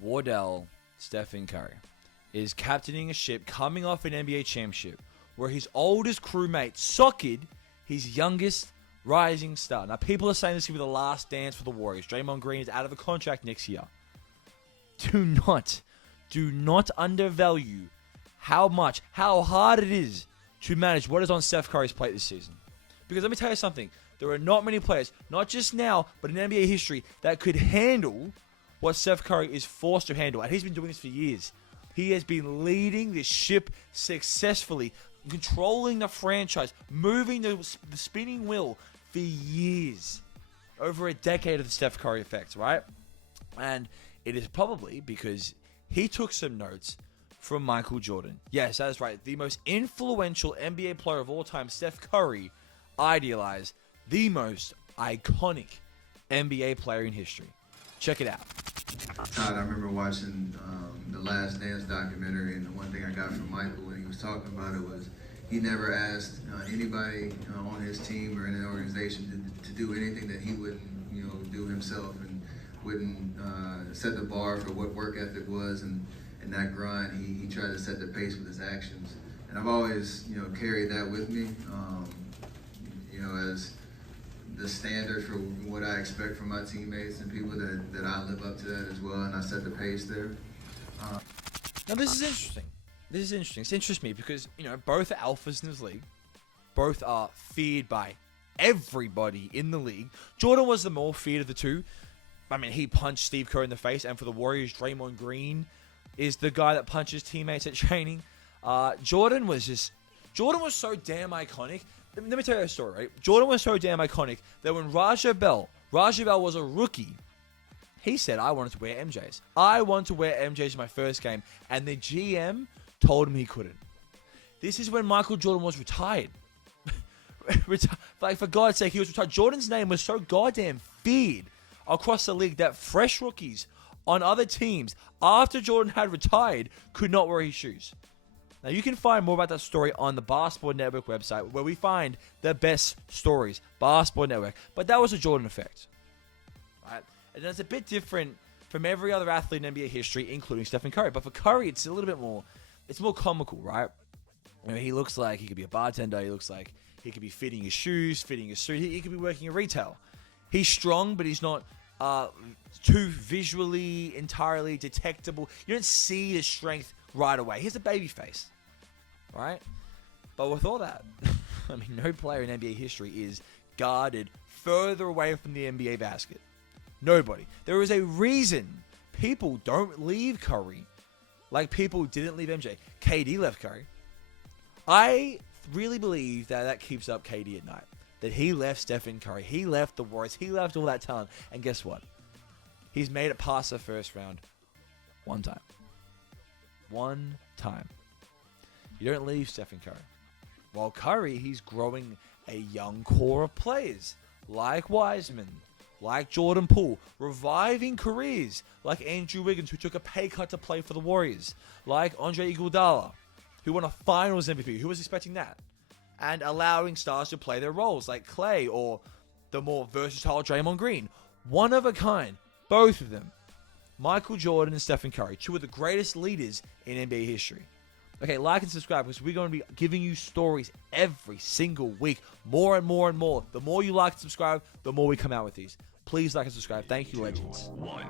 Wardell Stephen Curry is captaining a ship coming off an NBA championship where his oldest crewmate socked his youngest rising star. Now, people are saying this will be the last dance for the Warriors. Draymond Green is out of a contract next year. Do not undervalue how hard it is to manage what is on Steph Curry's plate this season. Because let me tell you something. There are not many players, not just now, but in NBA history, that could handle what Steph Curry is forced to handle. And he's been doing this for years. He has been leading this ship successfully, controlling the franchise, moving the spinning wheel for years. Over a decade of the Steph Curry effect, right? And it is probably because he took some notes from Michael Jordan. Yes, that is right. The most influential NBA player of all time, Steph Curry, idealized the most iconic NBA player in history. Check it out. Todd, I remember watching the Last Dance documentary, and the one thing I got from Michael when he was talking about it was he never asked anybody on his team or in an organization to do anything that he wouldn't, do himself, and wouldn't set the bar for what work ethic was, and that grind. He tried to set the pace with his actions, and I've always, carried that with me, as the standard for what I expect from my teammates and people that I live up to that as well, and I set the pace there. Now this is interesting. It interests me because, both are alphas in this league. Both are feared by everybody in the league. Jordan was the more feared of the two. I mean, he punched Steve Kerr in the face, and for the Warriors, Draymond Green is the guy that punches teammates at training. Jordan was so damn iconic. Let me tell you a story, right? Jordan was so damn iconic that when Raja Bell was a rookie, he said, I wanted to wear MJs. I want to wear MJs in my first game. And the GM told him he couldn't. This is when Michael Jordan was retired. Like, for God's sake, he was retired. Jordan's name was so goddamn feared across the league that fresh rookies on other teams, after Jordan had retired, could not wear his shoes. Now, you can find more about that story on the Basketball Network website, where we find the best stories. Basketball Network. But that was a Jordan effect. Right? And it's a bit different from every other athlete in NBA history, including Stephen Curry. But for Curry, it's a little bit more, it's more comical, right? He looks like he could be a bartender. He looks like he could be fitting his shoes, fitting his suit. He could be working in retail. He's strong, but he's not too visually entirely detectable. You don't see the strength right away. He's a baby face, right? But with all that, no player in NBA history is guarded further away from the NBA basket. Nobody. There is a reason people don't leave Curry like people didn't leave MJ. KD left Curry. I really believe that keeps up KD at night. That he left Stephen Curry. He left the Warriors. He left all that talent. And guess what? He's made it past the first round one time. One time. You don't leave Stephen Curry. While Curry, he's growing a young core of players like Wiseman, like Jordan Poole, reviving careers like Andrew Wiggins, who took a pay cut to play for the Warriors, like Andre Iguodala, who won a Finals MVP. Who was expecting that? And allowing stars to play their roles like Clay or the more versatile Draymond Green. One of a kind, both of them. Michael Jordan and Stephen Curry, two of the greatest leaders in NBA history. Okay, like and subscribe because we're going to be giving you stories every single week. More and more and more. The more you like and subscribe, the more we come out with these. Please like and subscribe. Thank you, legends. 2, 1.